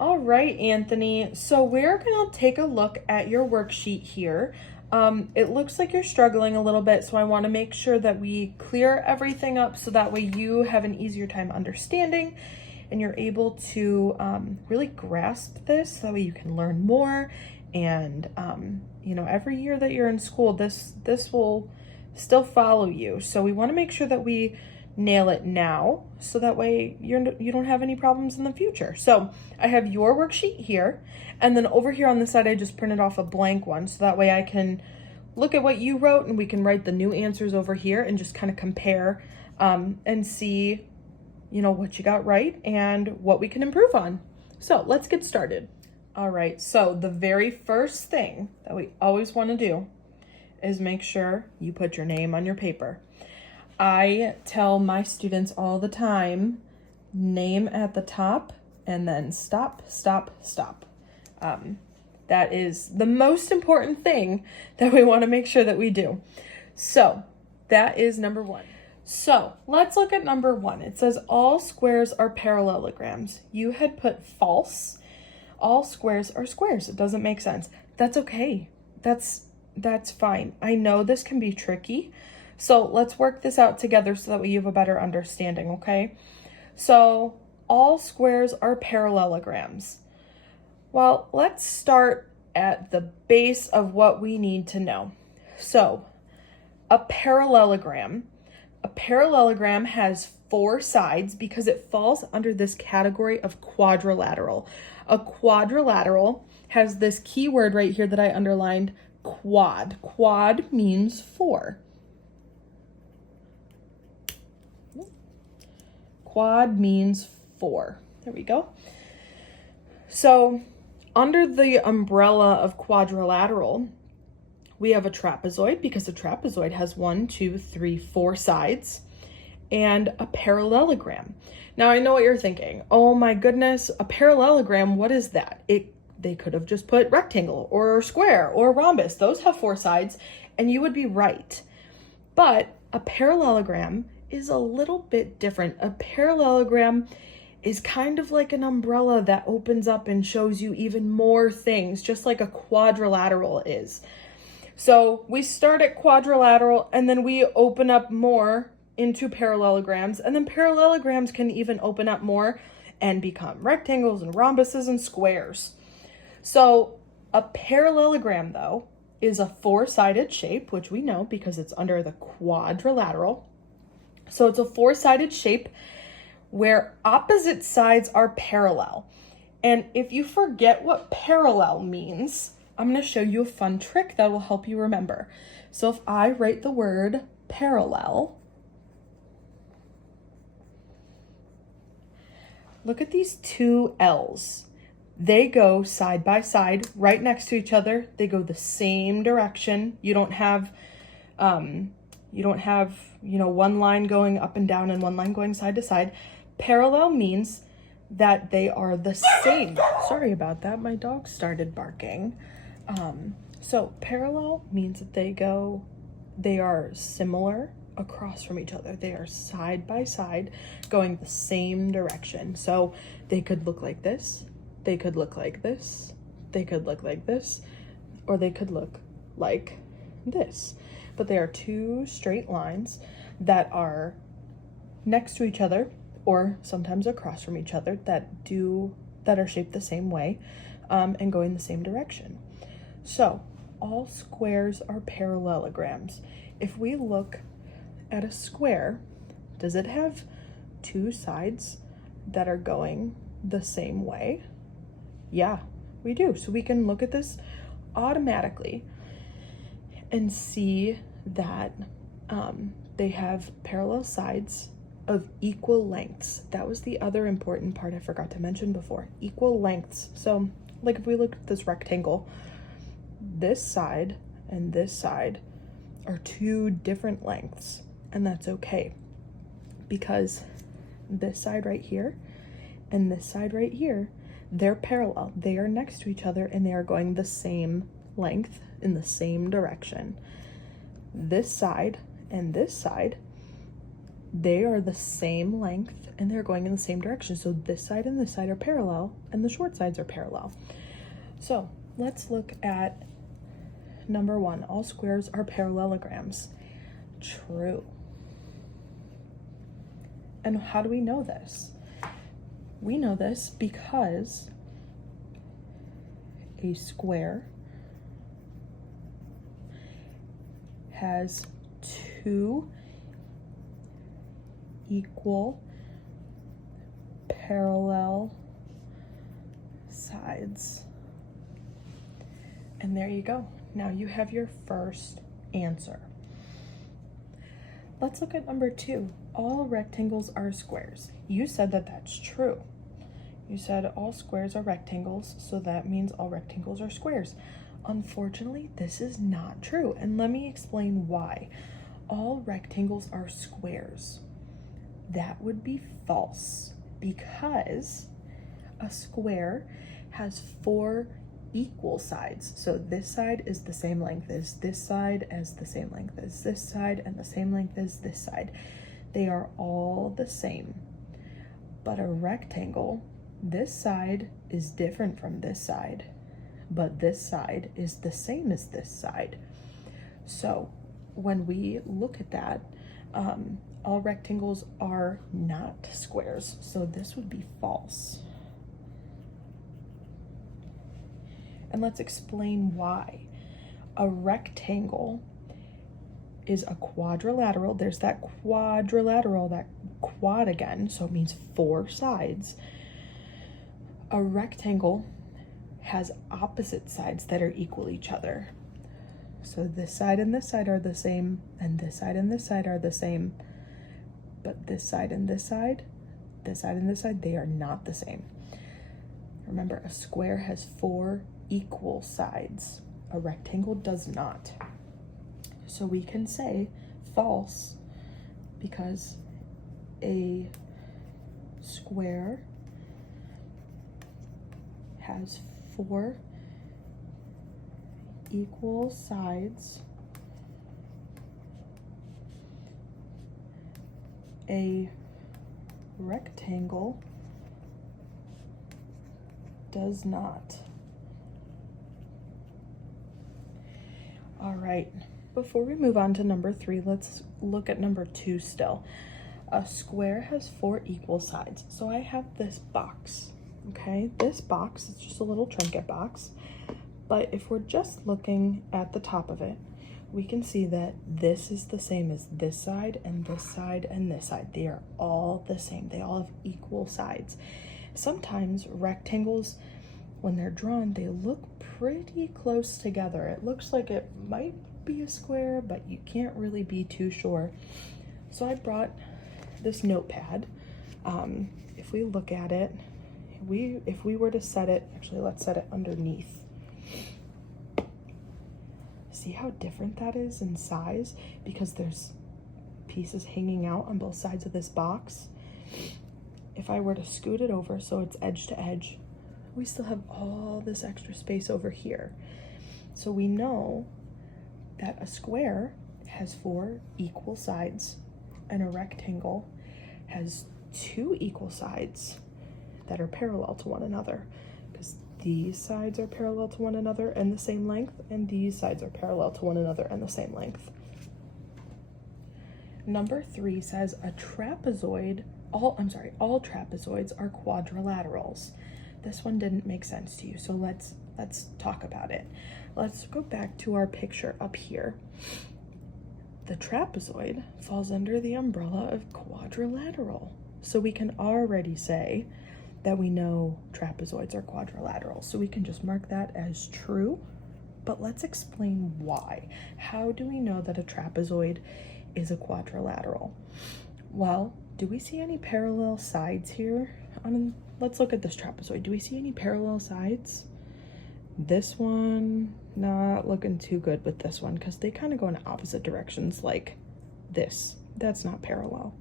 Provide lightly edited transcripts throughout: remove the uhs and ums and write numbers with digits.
All right, Anthony. So we're going to take a look at your worksheet here. It looks like you're struggling a little bit, so I want to make sure that we clear everything up so that way you have an easier time understanding and you're able to really grasp this so that way you can learn more. And, every year that you're in school, this will still follow you. So we want to make sure that we nail it now so that way you don't have any problems in the future. So I have your worksheet here, and then over here on the side I just printed off a blank one so that way I can look at what you wrote and we can write the new answers over here and just kind of compare and see what you got right and what we can improve on. So let's get started. All right, so the very first thing that we always want to do is make sure you put your name on your paper. I tell my students all the time, name at the top and then stop, stop, stop. That is the most important thing that we want to make sure that we do. So that is number one. So let's look at number one. It says all squares are parallelograms. You had put false. All squares are squares. It doesn't make sense. That's okay. That's fine. I know this can be tricky. So let's work this out together so that way you have a better understanding, okay? So all squares are parallelograms. Well, let's start at the base of what we need to know. So a parallelogram has four sides because it falls under this category of quadrilateral. A quadrilateral has this key word right here that I underlined, quad. Quad means four. Quad means four. There we go. So under the umbrella of quadrilateral, we have a trapezoid because a trapezoid has 1, 2, 3, 4 sides, and a parallelogram. Now I know what you're thinking. Oh my goodness, a parallelogram, what is that? They could have just put rectangle or square or rhombus. Those have 4 sides, and you would be right. But a parallelogram is a little bit different. A parallelogram is kind of like an umbrella that opens up and shows you even more things, just like a quadrilateral is. So we start at quadrilateral and then we open up more into parallelograms, and then parallelograms can even open up more and become rectangles and rhombuses and squares. So a parallelogram though is a 4-sided shape, which we know because it's under the quadrilateral. So it's a 4-sided shape where opposite sides are parallel. And if you forget what parallel means, I'm going to show you a fun trick that will help you remember. So if I write the word parallel, look at these two L's. They go side by side, right next to each other. They go the same direction. You don't have one line going up and down and one line going side to side. Parallel means that they are the same. Sorry about that. My dog started barking. So parallel means that they are similar across from each other. They are side by side going the same direction. So they could look like this. They could look like this. They could look like this, or they could look like this. But they are two straight lines that are next to each other or sometimes across from each other that are shaped the same way and going the same direction. So all squares are parallelograms. If we look at a square, does it have two sides that are going the same way? Yeah, we do. So we can look at this automatically and see that they have parallel sides of equal lengths. That was the other important part I forgot to mention before. Equal lengths. So like if we look at this rectangle, this side and this side are two different lengths, and that's okay because this side right here and this side right here, they're parallel. They are next to each other and they are going the same length in the same direction. This side and this side they are the same length and they're going in the same direction. So this side and this side are parallel and the short sides are parallel. So let's look at number 1. All squares are parallelograms. True. And how do we know this? We know this because a square has 2 equal parallel sides. And there you go. Now you have your first answer. Let's look at number 2. All rectangles are squares. You said that that's true. You said all squares are rectangles, so that means all rectangles are squares. Unfortunately, this is not true, and let me explain why. All rectangles are squares. That would be false because a square has 4 equal sides. So this side is the same length as this side, as the same length as this side, and the same length as this side. They are all the same. But a rectangle, this side is different from this side, but this side is the same as this side. So when we look at that, all rectangles are not squares, so this would be false. And let's explain why. A rectangle is a quadrilateral. There's that quadrilateral, that quad again, so it means 4 sides. A rectangle has opposite sides that are equal each other. So this side and this side are the same, and this side and this side are the same. But this side and this side, this side and this side, they are not the same. Remember, a square has 4 equal sides. A rectangle does not. So we can say false because a square has 4 equal sides. A rectangle does not. All right, before we move on to number 3, let's look at number 2 still. A square has 4 equal sides. So I have this box, okay? This box is just a little trinket box, but if we're just looking at the top of it, we can see that this is the same as this side and this side and this side. They are all the same. They all have equal sides. Sometimes rectangles, when they're drawn, they look pretty close together. It looks like it might be a square, but you can't really be too sure. So I brought this notepad. If we look at it, if we were to set it, actually let's set it underneath. See how different that is in size? Because there's pieces hanging out on both sides of this box. If I were to scoot it over so it's edge to edge, we still have all this extra space over here. So we know that a square has 4 equal sides and a rectangle has 2 equal sides that are parallel to one another, because these sides are parallel to one another and the same length, and these sides are parallel to one another and the same length. Number 3 says a trapezoid, all trapezoids are quadrilaterals. This one didn't make sense to you, so let's talk about it. Let's go back to our picture up here. The trapezoid falls under the umbrella of quadrilateral. So we can already say that we know trapezoids are quadrilateral. So we can just mark that as true, but let's explain why. How do we know that a trapezoid is a quadrilateral? Well, do we see any parallel sides here? Let's look at this trapezoid. Do we see any parallel sides? This one, not looking too good with this one because they kind of go in opposite directions like this. That's not parallel.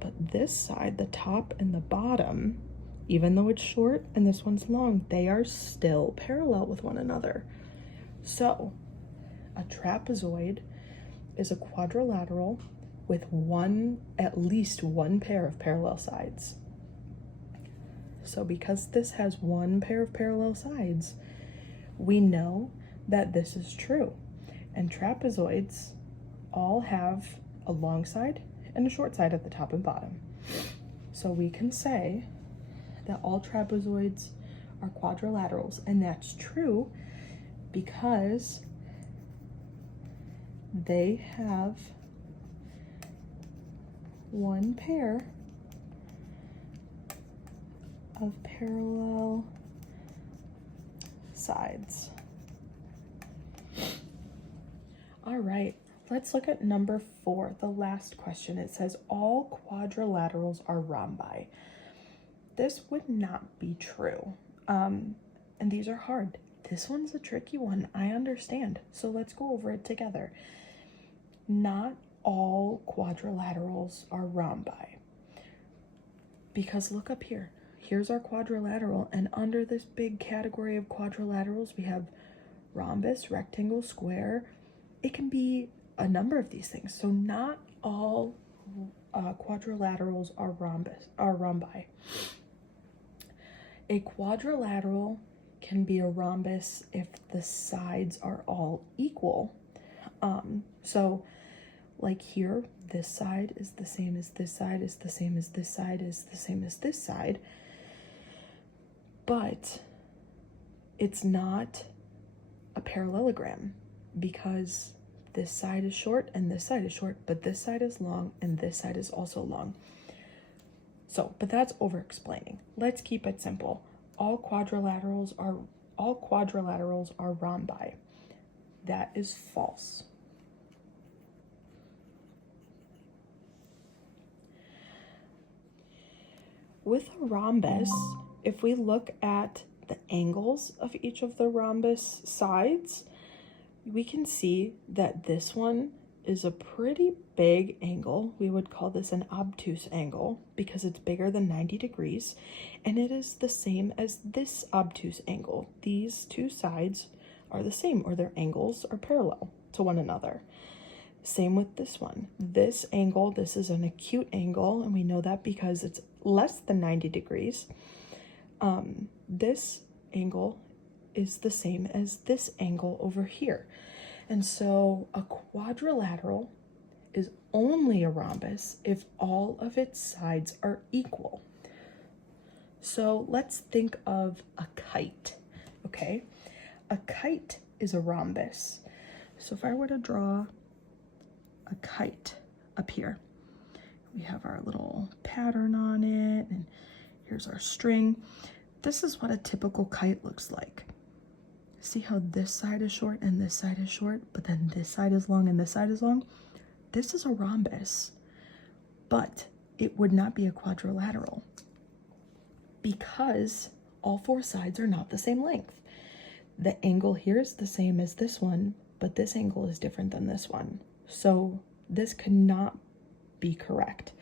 But this side, the top and the bottom, even though it's short and this one's long, they are still parallel with one another. So a trapezoid is a quadrilateral with at least one pair of parallel sides. So because this has one pair of parallel sides, we know that this is true. And trapezoids all have a long side and a short side at the top and bottom. So we can say that all trapezoids are quadrilaterals, and that's true because they have one pair of parallel sides. All right, let's look at number 4, the last question. It says all quadrilaterals are rhombi. This would not be true. And these are hard. This one's a tricky one, I understand. So let's go over it together. Not all quadrilaterals are rhombi. Because look up here. Here's our quadrilateral, and under this big category of quadrilaterals, we have rhombus, rectangle, square. It can be a number of these things. So not all quadrilaterals are rhombi. A quadrilateral can be a rhombus if the sides are all equal. So like here, this side is the same as this side, is the same as this side, is the same as this side. But it's not a parallelogram because this side is short and this side is short, but this side is long and this side is also long. So, but that's over explaining. Let's keep it simple. All quadrilaterals are rhombi. That is false. With a rhombus, if we look at the angles of each of the rhombus sides, we can see that this one is a pretty big angle. We would call this an obtuse angle because it's bigger than 90 degrees, and it is the same as this obtuse angle. These two sides are the same, or their angles are parallel to one another. Same with this one. This angle, this is an acute angle, and we know that because it's less than 90 degrees. This angle is the same as this angle over here. And so a quadrilateral is only a rhombus if all of its sides are equal. So let's think of a kite, okay? A kite is a rhombus. So if I were to draw a kite up here, we have our little pattern on it, and here's our string. This is what a typical kite looks like. See how this side is short and this side is short, but then this side is long and this side is long? This is a rhombus, but it would not be a quadrilateral because all 4 sides are not the same length. The angle here is the same as this one, but this angle is different than this one. So this cannot be correct.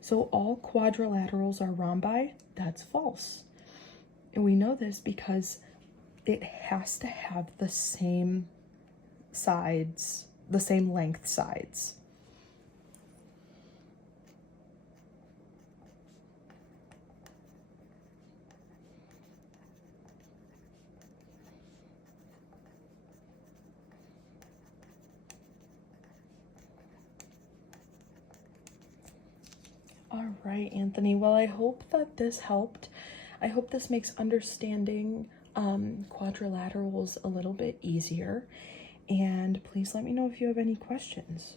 So all quadrilaterals are rhombi. That's false. And we know this because it has to have the same sides, the same length sides. All right, Anthony. Well, I hope that this helped. I hope this makes understanding quadrilaterals a little bit easier. And please let me know if you have any questions.